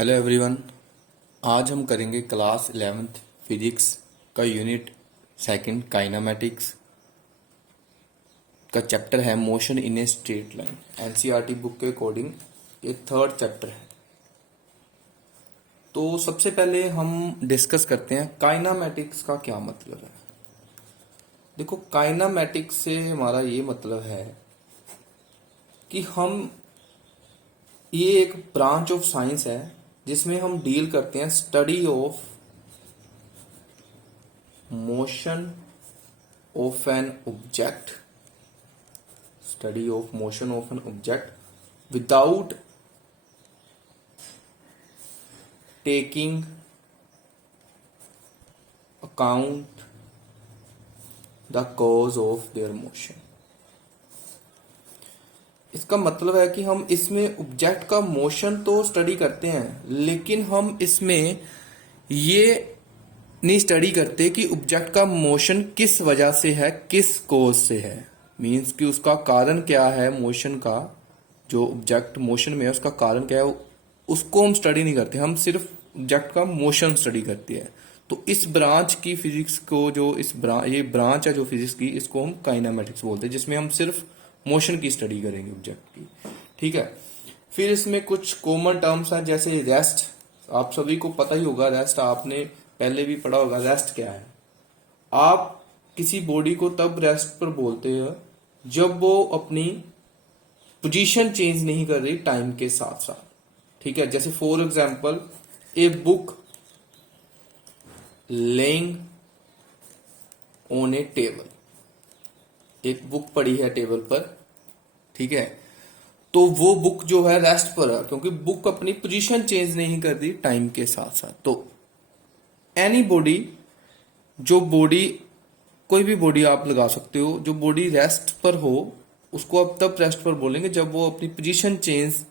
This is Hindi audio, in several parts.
Hello everyone. आज हम करेंगे क्लास 11th फिजिक्स का यूनिट सेकंड काइनामेटिक्स का चैप्टर है motion in a straight line. NCERT book के अकॉर्डिंग ये थर्ड चैप्टर है। तो सबसे पहले हम डिस्कस करते हैं काइनामेटिक्स का क्या मतलब है। देखो, काइनामेटिक्स से हमारा ये मतलब है कि ये एक ब्रांच ऑफ साइंस है जिसमें हम डील करते हैं study of motion of an object, study of motion of an object without taking account the cause of their motion. इसका मतलब है कि हम इसमें ऑब्जेक्ट का मोशन तो स्टडी करते हैं, लेकिन हम इसमें ये नहीं स्टडी करते कि ऑब्जेक्ट का मोशन किस वजह से है, किस कॉज से है। मीन्स कि उसका कारण क्या है, मोशन का जो ऑब्जेक्ट मोशन में है उसका कारण क्या है, उसको हम स्टडी नहीं करते। हम सिर्फ ऑब्जेक्ट का मोशन स्टडी करते हैं। तो इस ब्रांच की फिजिक्स को ये ब्रांच है जो फिजिक्स की, इसको हम काइनामेटिक्स बोलते हैं, जिसमें हम सिर्फ मोशन की स्टडी करेंगे ऑब्जेक्ट की। ठीक है। फिर इसमें कुछ कॉमन टर्म्स हैं, जैसे रेस्ट। आप सभी को पता ही होगा, रेस्ट आपने पहले भी पढ़ा होगा। रेस्ट क्या है? आप किसी बॉडी को तब रेस्ट पर बोलते हैं जब वो अपनी पोजीशन चेंज नहीं कर रही टाइम के साथ साथ। ठीक है। जैसे for example a book laying on A table. एक बुक पड़ी है टेबल पर, ठीक है, तो वो बुक जो है रेस्ट पर है, क्योंकि बुक अपनी पोजीशन चेंज नहीं कर रही टाइम के साथ साथ। तो एनी बॉडी, जो बॉडी, कोई भी बॉडी आप लगा सकते हो, जो बॉडी रेस्ट पर हो उसको आप तब रेस्ट पर बोलेंगे जब वो अपनी पोजीशन चेंज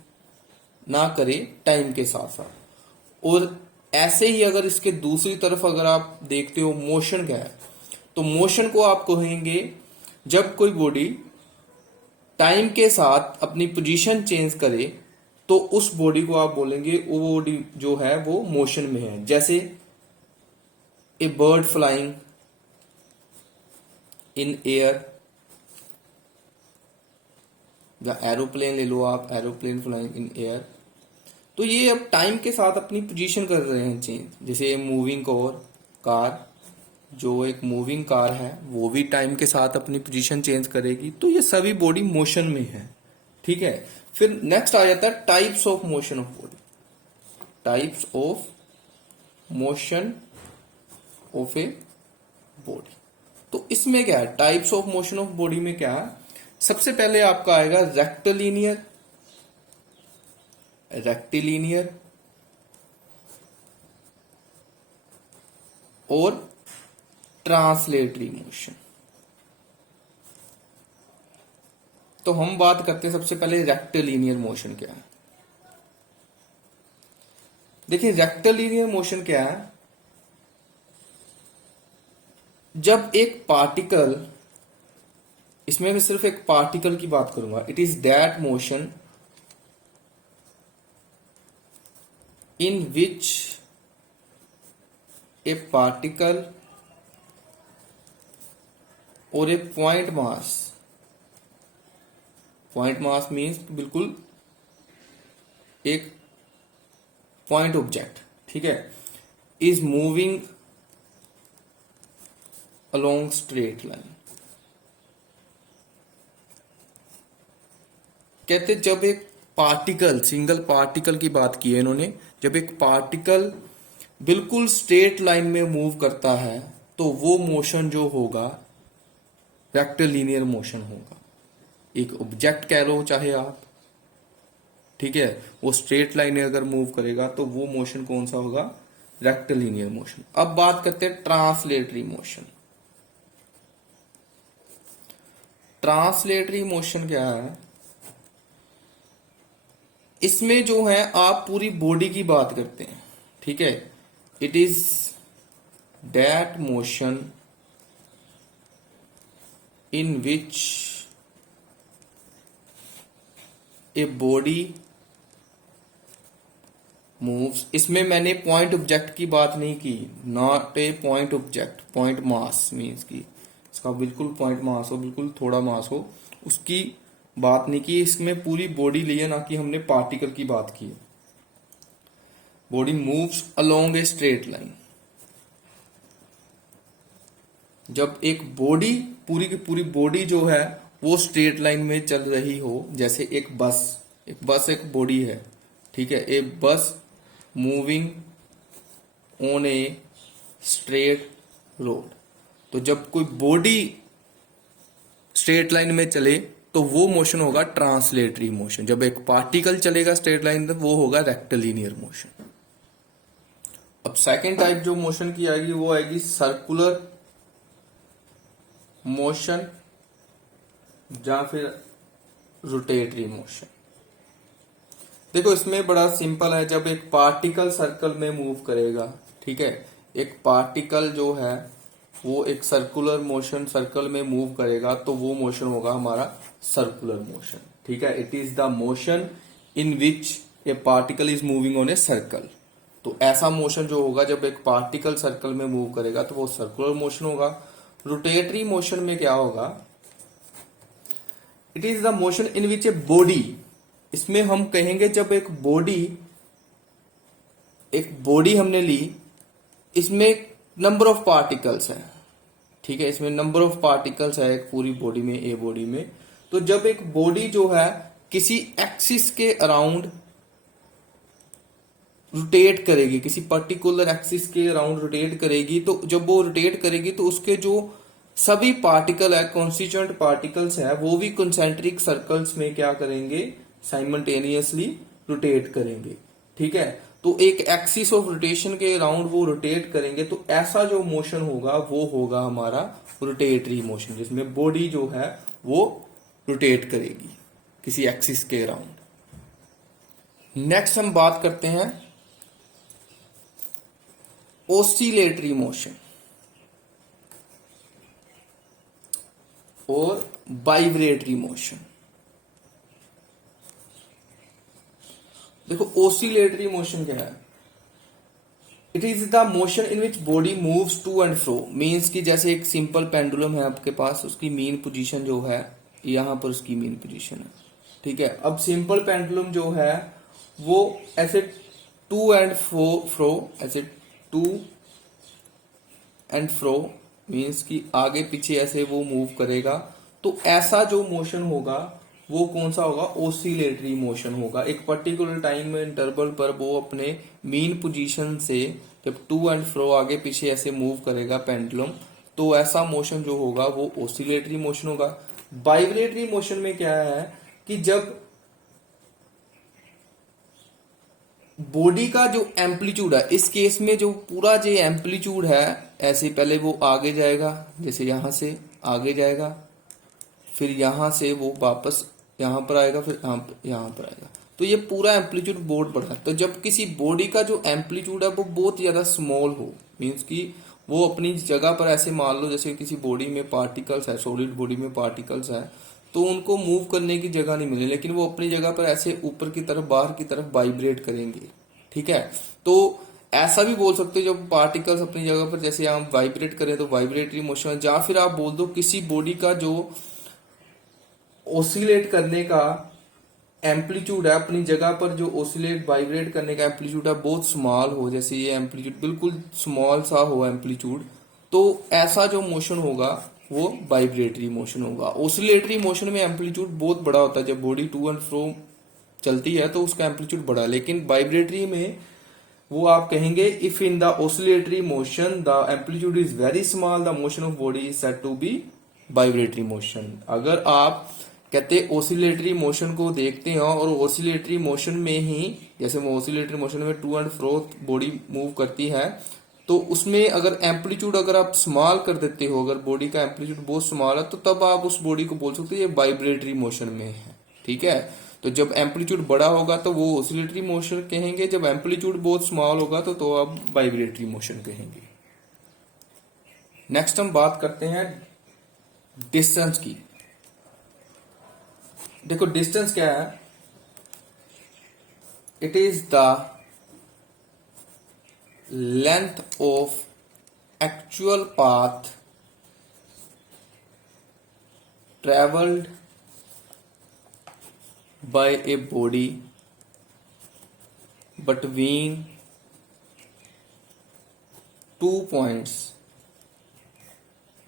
ना करे टाइम के साथ साथ। और ऐसे ही अगर इसके दूसरी तरफ अगर आप देखते हो मोशन क्या है, तो मोशन को आप कहेंगे जब कोई बॉडी टाइम के साथ अपनी पोजीशन चेंज करे, तो उस बॉडी को आप बोलेंगे वो बॉडी जो है वो मोशन में है। जैसे ए बर्ड फ्लाइंग इन एयर, या एरोप्लेन ले लो आप, एरोप्लेन फ्लाइंग इन एयर। तो ये अब टाइम के साथ अपनी पोजीशन कर रहे हैं चेंज। जैसे मूविंग कार, जो एक मूविंग कार है वो भी टाइम के साथ अपनी पोजीशन चेंज करेगी। तो ये सभी बॉडी मोशन में है। ठीक है। फिर नेक्स्ट आ जाता है types of motion of body. Types of motion of a body. तो इसमें क्या है, types of motion of body में क्या है, सबसे पहले आपका आएगा रेक्टिलिनियर, रेक्टिलिनियर और ट्रांसलेटरी मोशन। तो हम बात करते हैं सबसे पहले रेक्टिलिनियर मोशन क्या है। देखिए, रेक्टिलिनियर मोशन क्या है, जब एक पार्टिकल, इसमें मैं सिर्फ एक पार्टिकल की बात करूंगा, it is that motion in which A particle और ए पॉइंट मास मीन्स बिल्कुल एक पॉइंट ऑब्जेक्ट, ठीक है, is moving along straight line. कहते जब एक पार्टिकल, सिंगल पार्टिकल की बात की है इन्होंने, जब एक पार्टिकल बिल्कुल स्ट्रेट लाइन में मूव करता है तो वो मोशन जो होगा रेक्टिलिनियर मोशन होगा। एक ऑब्जेक्ट कह लो चाहे आप, ठीक है, वो स्ट्रेट लाइन में अगर मूव करेगा तो वो मोशन कौन सा होगा, रेक्टिलिनियर मोशन। अब बात करते हैं ट्रांसलेटरी मोशन। ट्रांसलेटरी मोशन क्या है, इसमें जो है आप पूरी बॉडी की बात करते हैं। ठीक है। It is that motion in which a body moves, इसमें मैंने पॉइंट ऑब्जेक्ट की बात नहीं की, not a point object, point mass means की इसका बिल्कुल पॉइंट मास हो, बिल्कुल थोड़ा मास हो, उसकी बात नहीं की। इसमें पूरी बॉडी ली है, ना कि हमने पार्टिकल की बात की है। Body moves along a straight line. जब एक बॉडी, पूरी की पूरी बॉडी जो है वो स्ट्रेट लाइन में चल रही हो, जैसे एक बस एक बॉडी है, ठीक है, ए बस moving on a straight road. तो जब कोई बॉडी स्ट्रेट लाइन में चले तो वो मोशन होगा ट्रांसलेटरी मोशन। जब एक पार्टिकल चलेगा स्ट्रेट लाइन में वो होगा रेक्टिलिनियर मोशन। अब सेकंड टाइप जो मोशन की आएगी वो आएगी सर्कुलर मोशन या फिर रोटेटरी मोशन। देखो इसमें बड़ा सिंपल है, जब एक पार्टिकल सर्कल में मूव करेगा, ठीक है, एक पार्टिकल जो है वो एक सर्कुलर मोशन सर्कल में मूव करेगा तो वो मोशन होगा हमारा सर्कुलर मोशन, ठीक है। It is the motion in which A particle is moving on a circle. तो ऐसा मोशन जो होगा जब एक पार्टिकल सर्कल में मूव करेगा तो वो सर्कुलर मोशन होगा। रोटेटरी मोशन में क्या होगा, it is the motion in which a body, इसमें हम कहेंगे जब एक बॉडी हमने ली, इसमें नंबर ऑफ पार्टिकल्स है, ठीक है, इसमें नंबर ऑफ पार्टिकल्स है एक पूरी बॉडी में, ए बॉडी में। तो जब एक बॉडी जो है किसी एक्सिस के अराउंड रोटेट करेगी, किसी पर्टिकुलर एक्सिस के अराउंड रोटेट करेगी, तो जब वो रोटेट करेगी तो उसके जो सभी पार्टिकल है, कॉन्स्टिट्यूएंट पार्टिकल्स है, वो भी कंसेंट्रिक सर्कल्स में क्या करेंगे, साइमल्टेनियसली रोटेट करेंगे, ठीक है। तो एक एक्सिस ऑफ रोटेशन के अराउंड वो रोटेट करेंगे, तो ऐसा जो मोशन होगा वो होगा हमारा रोटेटरी मोशन, जिसमें बॉडी जो है वो रोटेट करेगी किसी एक्सिस के अराउंड। नेक्स्ट हम बात करते हैं ऑसिलेटरी मोशन और वाइब्रेटरी मोशन। देखो ऑसिलेटरी मोशन क्या है, it is the motion in which body moves to and fro. Means की जैसे एक सिंपल पेंडुलम है आपके पास, उसकी मीन पोजीशन जो है यहां पर उसकी मीन पोजीशन है, ठीक है। अब सिंपल पेंडुलम जो है वो ऐसे टू एंड फ्रो ऐसे टू एंड फ्रो मीन्स की आगे पीछे ऐसे वो मूव करेगा। तो ऐसा जो मोशन होगा वो कौन सा होगा, ऑसिलेटरी मोशन होगा। एक पर्टिकुलर टाइम में इंटरवल पर वो अपने मीन पोजीशन से जब टू एंड फ्रो आगे पीछे ऐसे मूव करेगा पेंडुलम, तो ऐसा मोशन जो होगा वो ऑसिलेटरी मोशन होगा। वाइब्रेटरी मोशन में क्या है कि जब बॉडी का जो एम्पलीट्यूड है, इस केस में जो पूरा जो एम्पलीट्यूड है, ऐसे पहले वो आगे जाएगा, जैसे यहां से आगे जाएगा, फिर यहां से वो वापस यहां पर आएगा, फिर यहां पर आएगा। तो ये पूरा एम्पलीट्यूड बहुत बड़ा है। तो जब किसी बॉडी का जो एम्पलीट्यूड है वो बहुत ज्यादा स्मॉल हो, मीन्स कि वो अपनी जगह पर ऐसे मान लो जैसे किसी बॉडी में पार्टिकल्स है, सॉलिड बॉडी में पार्टिकल्स है, तो उनको मूव करने की जगह नहीं मिले, लेकिन वो अपनी जगह पर ऐसे ऊपर की तरफ बाहर की तरफ वाइब्रेट करेंगे, ठीक है। तो ऐसा भी बोल सकते हो जब पार्टिकल्स अपनी जगह पर जैसे हम वाइब्रेट करें तो वाइब्रेटरी मोशन। या फिर आप बोल दो किसी बॉडी का जो ऑसिलेट करने का एम्पलीट्यूड है, अपनी जगह पर जो ऑसिलेट वाइब्रेट करने का एम्पलीट्यूड है बहुत स्मॉल हो, जैसे ये एम्पलीट्यूड बिल्कुल स्मॉल सा हो एम्पलीट्यूड, तो ऐसा जो मोशन होगा वो वाइब्रेटरी मोशन होगा। ऑसिलेटरी मोशन में एम्पलीट्यूड बहुत बड़ा होता है, जब बॉडी टू एंड फ्रो चलती है तो उसका एम्पलीट्यूड बड़ा है। लेकिन वाइब्रेटरी में वो आप कहेंगे if in the oscillatory motion the amplitude is very small the motion of body is said to be vibratory motion. अगर आप कहते ऑसिलेटरी मोशन को देखते हैं और ऑसिलेटरी मोशन में ही, जैसे वो ऑसिलेटरी मोशन में to and fro body move करती है, तो उसमें अगर एम्पलीट्यूड अगर आप स्मॉल कर देते हो, अगर बॉडी का एम्पलीट्यूड बहुत स्मॉल है, तो तब आप उस बॉडी को बोल सकते हो ये वाइब्रेटरी मोशन में है, ठीक है। तो जब एम्पलीट्यूड बड़ा होगा तो वो ऑसिलेटरी मोशन कहेंगे, जब एम्पलीट्यूड बहुत स्मॉल होगा तो आप वाइब्रेटरी मोशन कहेंगे। नेक्स्ट हम बात करते हैं डिस्टेंस की। देखो डिस्टेंस क्या है, it is the length of actual path traveled by a body between 2 points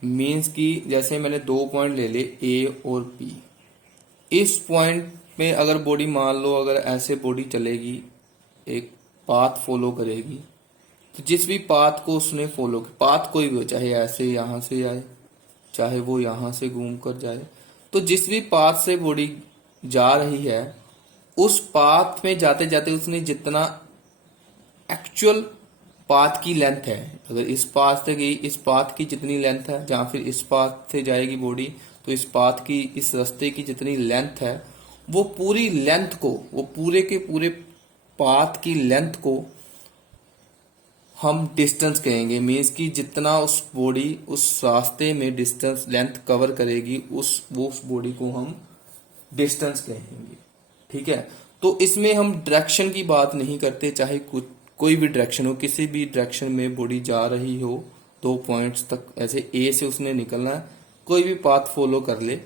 means कि जैसे मैंने 2 पॉइंट ले ले ए और बी। इस पॉइंट में अगर बॉडी मान लो अगर ऐसे बॉडी चलेगी, एक पाथ फॉलो करेगी, तो जिस भी पाथ को उसने फॉलो, पाथ कोई भी हो, चाहे ऐसे यहां से आए, चाहे वो यहां से घूम कर जाए, तो जिस भी पाथ से बॉडी जा रही है उस पाथ में जाते जाते उसने जितना एक्चुअल पाथ की लेंथ है, अगर इस पाथ से गई, इस पाथ की जितनी लेंथ है, या फिर इस पाथ से जाएगी बॉडी तो इस पाथ की, इस रास्ते की जितनी लेंथ है, वो पूरी लेंथ को, वो पूरे के पूरे पाथ की लेंथ को हम डिस्टेंस कहेंगे। मीन्स कि जितना उस बॉडी उस रास्ते में डिस्टेंस लेंथ कवर करेगी उस बॉडी को हम डिस्टेंस कहेंगे। ठीक है, तो इसमें हम डायरेक्शन की बात नहीं करते, चाहे कोई भी डायरेक्शन हो, किसी भी डायरेक्शन में बॉडी जा रही हो 2 पॉइंट्स तक, ऐसे ए से उसने निकलना है, कोई भी पाथ फॉलो कर ले,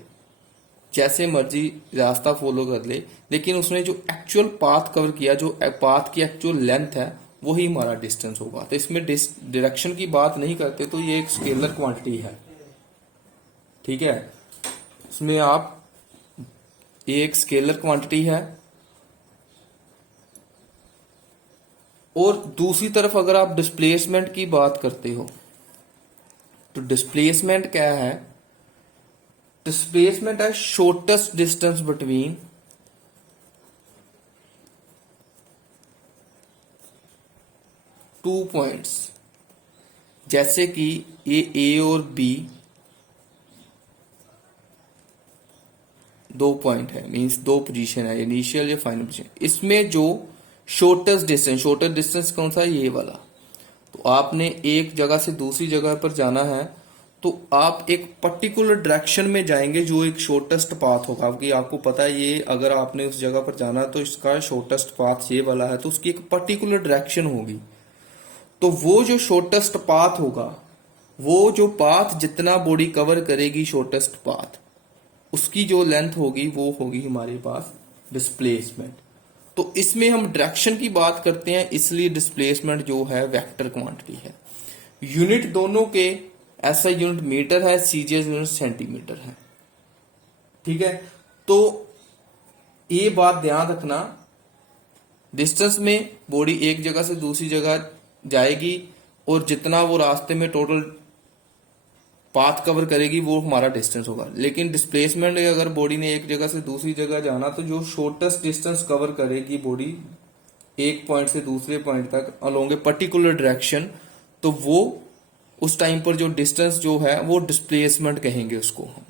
जैसे मर्जी रास्ता फॉलो कर ले, लेकिन उसने जो एक्चुअल पाथ कवर किया, जो पाथ की एक्चुअल लेंथ है, वही हमारा डिस्टेंस होगा। तो इसमें डायरेक्शन की बात नहीं करते, तो ये एक स्केलर क्वांटिटी है। ठीक है, इसमें आप, ये एक स्केलर क्वांटिटी है। और दूसरी तरफ अगर आप डिस्प्लेसमेंट की बात करते हो तो डिस्प्लेसमेंट क्या है? डिस्प्लेसमेंट है shortest distance between two points. जैसे कि ये ए और बी 2 पॉइंट है, मींस 2 पोजीशन है, इनिशियल या फाइनल पोजीशन। इसमें जो शॉर्टेस्ट डिस्टेंस कौन सा है? ये वाला। तो आपने एक जगह से दूसरी जगह पर जाना है तो आप एक पर्टिकुलर डायरेक्शन में जाएंगे, जो एक शॉर्टेस्ट पाथ होगा। क्योंकि आपको पता है ये, अगर आपने उस जगह पर जाना तो इसका शॉर्टेस्ट पाथ ये वाला है, तो उसकी एक पर्टिकुलर डायरेक्शन होगी। तो वो जो शॉर्टेस्ट पाथ होगा, वो जो पाथ जितना बॉडी कवर करेगी शॉर्टेस्ट पाथ, उसकी जो लेंथ होगी वो होगी हमारे पास डिस्प्लेसमेंट। तो इसमें हम डायरेक्शन की बात करते हैं, इसलिए डिस्प्लेसमेंट जो है वेक्टर क्वांटिटी है। यूनिट दोनों के, ऐसा यूनिट मीटर है, सीजीएस यूनिट सेंटीमीटर है। ठीक है, तो ये बात ध्यान रखना, डिस्टेंस में बॉडी एक जगह से दूसरी जगह जाएगी और जितना वो रास्ते में टोटल पाथ कवर करेगी वो हमारा डिस्टेंस होगा। लेकिन डिस्प्लेसमेंट, अगर बॉडी ने एक जगह से दूसरी जगह जाना तो जो शॉर्टेस्ट डिस्टेंस कवर करेगी बॉडी एक पॉइंट से दूसरे पॉइंट तक अलोंग ए पर्टिकुलर डायरेक्शन, तो वो उस टाइम पर जो डिस्टेंस जो है वो डिस्प्लेसमेंट कहेंगे उसको हम।